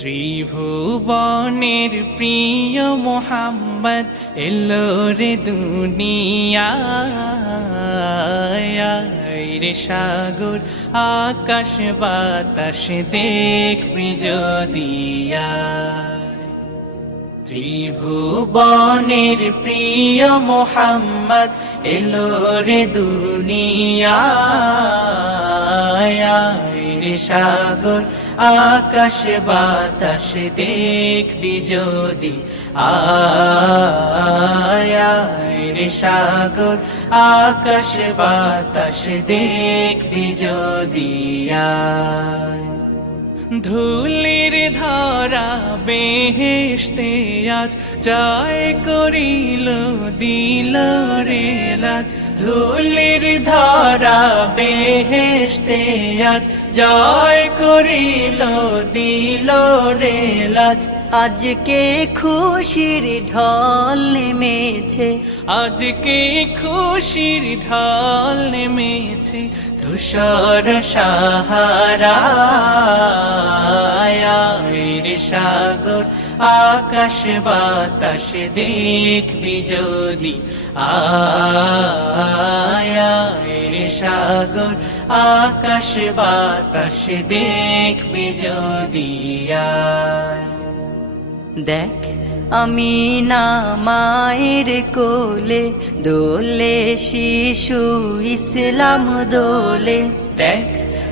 ত্রিভুবনের প্রিয় মোহাম্মদ এলো রে দুনিয়ায়। রে সাগর, আকাশ বাতাস দেখবি যদিয়া ত্রিভুবনের প্রিয় মোহাম্মদ এলো রে দুনিয়ায়। রে সাগর আকাশ বাতাস দেখবি যদি। আয় রে সাগর, আকাশ বাতাস দেখবি যদি। ধুলির ধরা বেহেশতে আজ, জয় করিল দিল রে। ধুলির ধরা বেহেশতে আজ জয় করিল দিল রে লাজ। আজকে খুশির ঢল নেমেছে। আজকে খুশির ঢল নেমেছে ধূসর সাহারা সাগর। আকাশ বাতাস দেখবি যদি। আয় সাগর, আকাশ বাতাস দেখবি যদি। দেখ, আমি না মায়ের কোলে, দোলে শিশু ইসলাম দোলে। দেখ